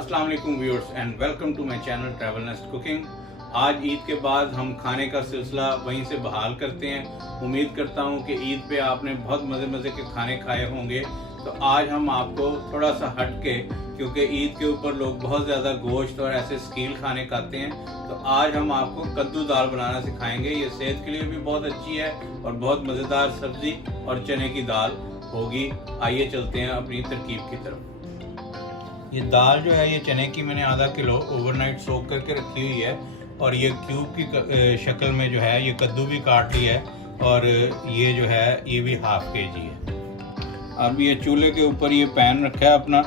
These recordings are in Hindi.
अस्सलाम वालेकुम viewers and welcome to my channel travel nest cooking. आज ईद के बाद हम खाने का सिलसिला वहीं से बहाल करते हैं। उम्मीद करता हूं कि ईद पे आपने बहुत मज़े के खाने खाए होंगे। तो आज हम आपको थोड़ा सा हट के, क्योंकि ईद के ऊपर लोग बहुत ज़्यादा गोश्त और ऐसे स्कील खाने खाते हैं, तो आज हम आपको कद्दू दाल बनाना सिखाएंगे। ये सेहत के लिए भी बहुत अच्छी है और बहुत मज़ेदार सब्ज़ी और चने की दाल होगी। आइए चलते हैं अपनी तरकीब की तरफ। ये दाल जो है, ये चने की मैंने आधा किलो ओवरनाइट सोक करके रखी हुई है और ये क्यूब की शक्ल में जो है ये कद्दू भी काट लिया है और ये जो है ये भी ½ kg है। अब ये चूल्हे के ऊपर ये पैन रखा है अपना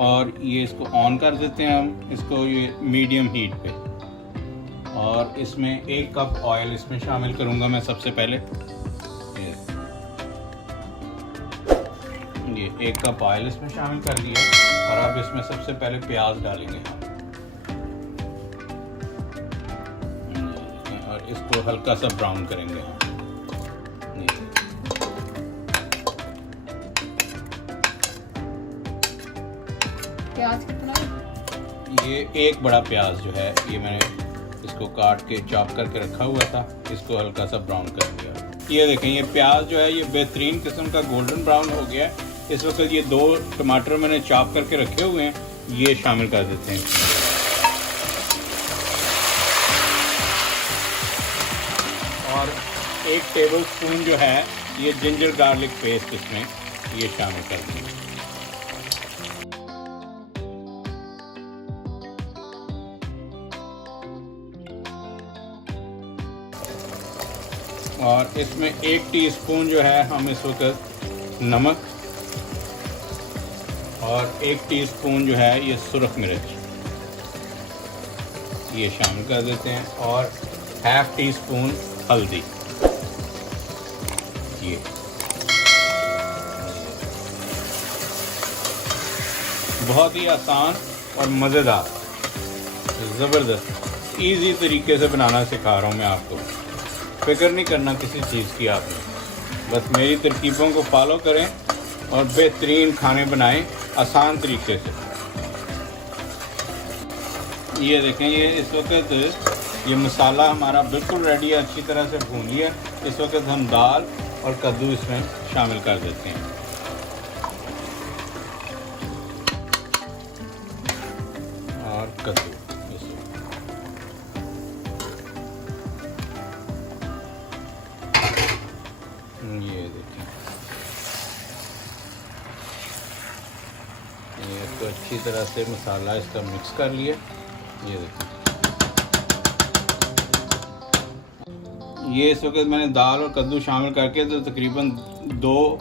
और ये इसको ऑन कर देते हैं हम इसको, ये मीडियम हीट पे। और इसमें 1 कप ऑयल इसमें शामिल करूँगा मैं सबसे पहले। ये 1 कप ऑयल इसमें शामिल कर दिया और अब इसमें सबसे पहले प्याज डालेंगे और इसको हल्का सा ब्राउन करेंगे हम। प्याज कितना? ये 1 बड़ा प्याज जो है ये मैंने इसको काट के चॉप करके रखा हुआ था, इसको हल्का सा ब्राउन कर दिया। ये देखें, ये प्याज जो है ये बेहतरीन किस्म का गोल्डन ब्राउन हो गया है। इस वक्त ये 2 टमाटर मैंने चॉप करके रखे हुए हैं, ये शामिल कर देते हैं। और 1 टेबलस्पून जो है ये जिंजर गार्लिक पेस्ट इसमें ये शामिल कर देंगे। और इसमें 1 टीस्पून जो है हम इस वक्त नमक और 1 टीस्पून जो है ये सुरख मिर्च ये शामिल कर देते हैं और ½ टीस्पून हल्दी। ये बहुत ही आसान और मज़ेदार ज़बरदस्त इजी तरीके से बनाना सिखा रहा हूँ मैं आपको। फिक्र नहीं करना किसी चीज़ की आपने, बस मेरी तरकीबों को फॉलो करें और बेहतरीन खाने बनाएं आसान तरीके से। ये देखें, ये इस वक्त ये मसाला हमारा बिल्कुल रेडी है, अच्छी तरह से भून लिया। इस वक्त हम दाल और कद्दू इसमें शामिल कर देते हैं। और कद्दू ये देखें, ये तो अच्छी तरह से मसाला इसका मिक्स कर लिया। ये देखें, ये इस वक्त मैंने दाल और कद्दू शामिल करके तो तकरीबन 2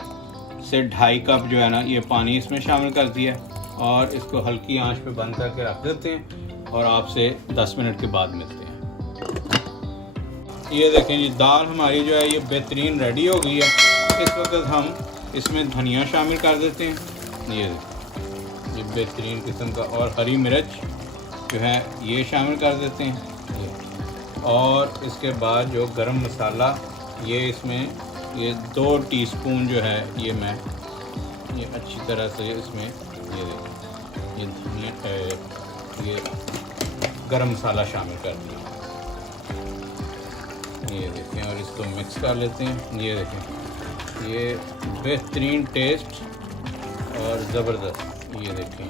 से 2.5 कप जो है ना ये पानी इसमें शामिल कर दिया और इसको हल्की आंच पे बंद करके रख देते हैं और आपसे 10 मिनट के बाद मिलते हैं। ये देखें, ये दाल हमारी जो है ये बेहतरीन रेडी हो गई है। इस वक्त हम इसमें धनिया शामिल कर देते हैं। ये बेहतरीन किस्म का, और हरी मिर्च जो है ये शामिल कर देते हैं। और इसके बाद जो गरम मसाला ये इसमें ये 2 टीस्पून जो है ये मैं ये अच्छी तरह से इसमें ये धनिया ये गरम मसाला शामिल कर दिया। ये देखें और इसको मिक्स कर लेते हैं। ये देखें, ये बेहतरीन टेस्ट और ज़बरदस्त, ये देखें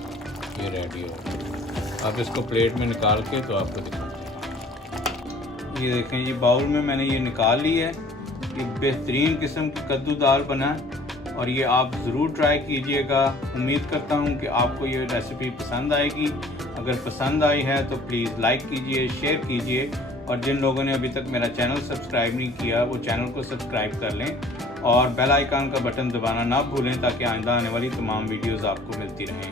ये रेडी हो गया। अब इसको प्लेट में निकाल के तो आपको दिखाते हैं। ये देखें, ये बाउल में मैंने ये निकाल ली है। ये बेहतरीन किस्म की कद्दू दाल बना है और ये आप ज़रूर ट्राई कीजिएगा। उम्मीद करता हूँ कि आपको ये रेसिपी पसंद आएगी। अगर पसंद आई है तो प्लीज़ लाइक कीजिए, शेयर कीजिए और जिन लोगों ने अभी तक मेरा चैनल सब्सक्राइब नहीं किया वो चैनल को सब्सक्राइब कर लें और बेल आइकन का बटन दबाना ना भूलें ताकि आइंदा आने वाली तमाम वीडियोज़ आपको मिलती रहें।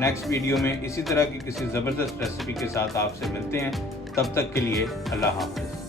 नेक्स्ट वीडियो में इसी तरह की किसी ज़बरदस्त रेसिपी के साथ आपसे मिलते हैं। तब तक के लिए अल्लाह हाफ़िज़।